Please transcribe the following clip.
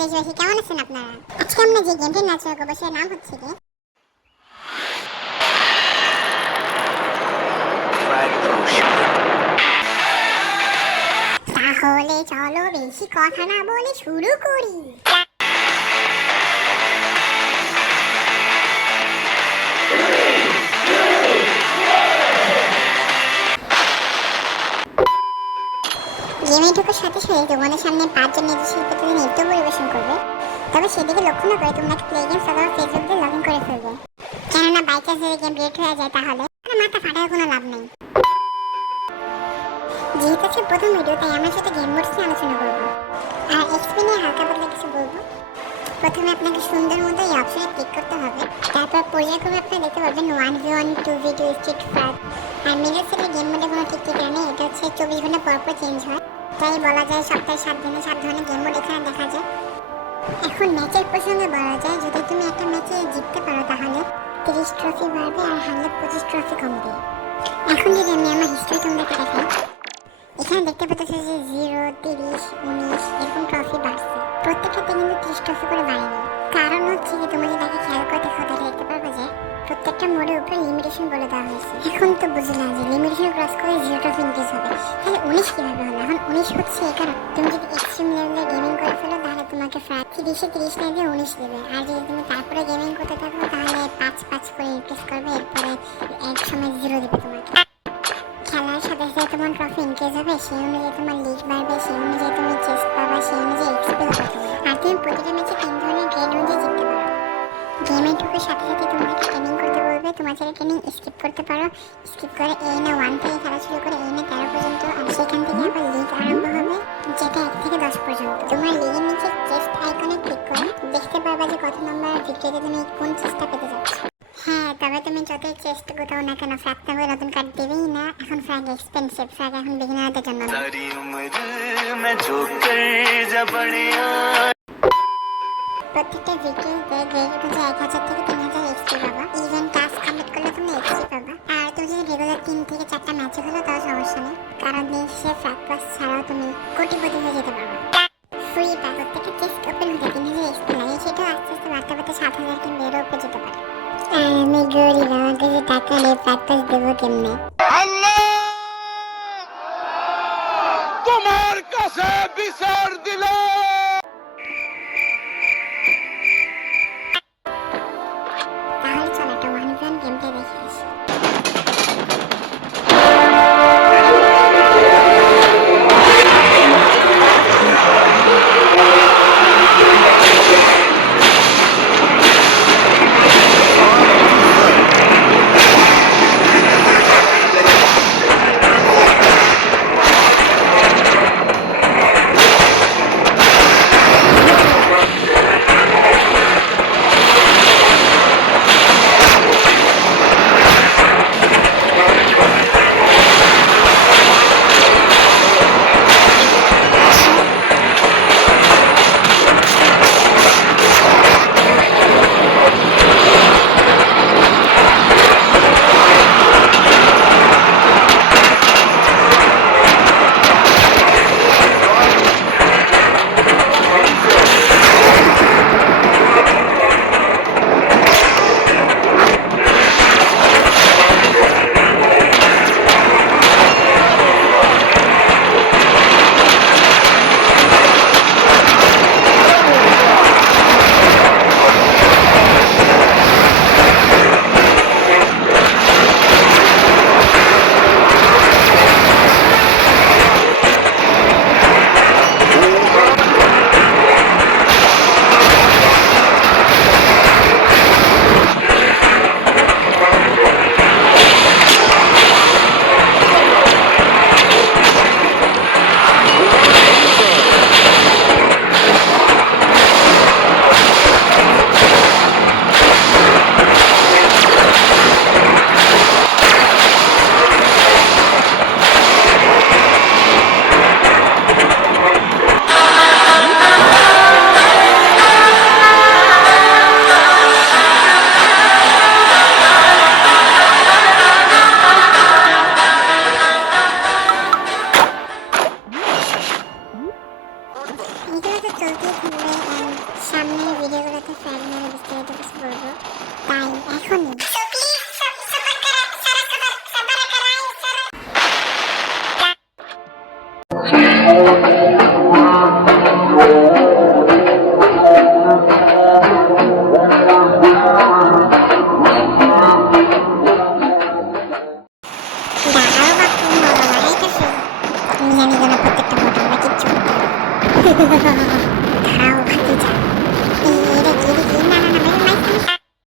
দেশবাসী কেমন আছেন আপনারা? আজকে আমরা যে গেমটি আলোচনা করব সেটার নাম হচ্ছে কি তাহলে চলো বেশি কথা না বলে শুরু করি। গেমে ঢোকার সাথে সাথে তোমাদের সামনে 5 জন নৃত্যশিল্পী নৃত্য পরিবেশন করবে। তবে সেদিকে লক্ষ্য না করে তোমরা প্লে গেমস অথবা ফেসবুক দিয়ে লগ ইন করে ফেলবে, কেননা বাই চান্স যদি গেম ব্রেক হয়ে যায় তাহলে মাথা ফাটার কোনো লাভ নেই। যেহেতু আছে প্রথম ভিডিও, তাই আমরা সাথে গেম মোডস নিয়ে আলোচনা করবো আর এক্সপি নিয়ে হালকা পাতলা কিছু বলবো। প্রথমে আপনাকে সুন্দর মতো এই অপশনে ক্লিক করতে হবে। তারপর পর্যায়ক্রমে আপনি দেখতে পাবেন 1v1, 2v2, স্ট্রিট ফাইট। আর মিডল সেটের গেম মোডে কোনো ঠিক ঠিকানা নেই, এটা হচ্ছে 24 ঘন্টা পর পর চেঞ্জ হয়। তাই বলা যায় সপ্তাহে 7 দিনে 7 ধরনের গেম মোড এখানে দেখা যায়। এখন ম্যাচের প্রসঙ্গে বলা যায়, যদি তুমি একটা ম্যাচে জিততে পারো তাহলে 30 ট্রফি বাড়বে আর হারলে 25 ট্রফি কমবে। এখন যদি আমি আমার হিস্ট্রি তোমাদেরকে দেখাই, এখানে দেখতে পাচ্ছ যে 0, 30, 19 এরকম ট্রফি বাড়ছে। প্রত্যেকটাতে কিন্তু 30 ট্রফি করে বাড়েনি। কারণ হচ্ছে যে তুমি যদি তাকে খেয়াল করে দেখো তাহলে দেখতে পারবে যে প্রত্যেকটা মোডের উপরে লিমিটেশন বলে দেওয়া হয়েছে। এখন তো বুঝলাম যে লিমিটেশন ক্রস করে 0 ট্রফি ইনক্রিজ হবে, তাহলে 19 কিভাবে হলো? এখন 19 হচ্ছে এই কারণ তুমি যদি এক্সট্রিম লেভেলে গেমিং করে ফেলো তাহলে তোমাকে প্রায় 30 না দিয়ে 19 দেবে। আর যদি তুমি তারপরে গেমিং করতে থাকো তাহলে 5 করে ইনক্রিজ করবে, এরপরে এক সময় 0 দেবে তোমাকে। খেলার সাথে সাথে তোমার ট্রফি ইনক্রিজ হবে, সেই অনুযায়ী তোমার লিগ বাড়বে, সেই অনুযায়ী তুমি চেস্ট পাবা, সেই অনুযায়ী এক্সপি পাবে। আর তুমি প্রতিটা ম্যাচে 3 ধরনের গ্রেড অনুযায়ী জিততে পারো। গেমে ঢুকার সাথে সাথে তোমাকে ট্রেনিং করতে বলবে, তোমার চাইলে ট্রেনিং স্কিপ করতে পারো। স্কিপ করে এনে 1 থেকে খেলা শুরু করে এনে 13 পর্যন্ত, আর সেখান থেকে আবার লিগ আরম্ভ হবে যেটা 1 থেকে 10 পর্যন্ত। তোমার লিগের নিচে চেস্ট আইকনে ক্লিক করে দেখতে পারবা যে কত নম্বর ভিক্টরিতে তুমি কোন চেস্টটা পেতে যাচ্ছ। হ্যাঁ, তবে তুমি যতই চেষ্টা কোথাও না কেন ফ্র্যাগ তবে নতুন কার্ড দেবেই না। এখন ফ্র্যাগ এক্সপেন্সিভ, ফ্র্যাগ এখন বিগিনারদের জন্য না। প্রত্যেকটা ভিক্টরিতে গ্রেড অনুযায়ী 1000 থেকে 3000 এক্সপি পাবা। ইভেন টাস্ক কমপ্লিট করলে তুমি এক্সপি পাবা। আর তুমি যদি রেগুলার 3 থেকে 4টা ম্যাচে হলো তাও সমস্যা নেই, কারণ দিন শেষে ফ্র্যাগ পাস ছাড়াও তুমি কোটিপতি হয়ে যেতে পারবে। ফ্রি পাস প্রত্যেকটা চেস্ট ওপেন হতে 3000 এক্সপি লাগে, সেটাও আস্তে আস্তে বাড়তে বাড়তে 7000 কিংবা এরও উপরে যেতে পারে। আমি গরিব, আমার কাছে টাকা নেই, প্র্যাকটিস দেবো কেমনে? তোমার কাছে বিচার দিল। তাহলে চল একটা 1v1 গেমটা দেখে আসি। সাথেই থাকবে and সামনের ভিডিওগুলোতে ফ্র্যাগমেন্টে বিস্তারিত কিছু বলবো, তাই এখনই দাঁড়াও বাপু, মজা লাগাইতেছে। আমি জানি না প্রত্যেকটা ফটো আমরা কিচ্ছু করতে পারবো না।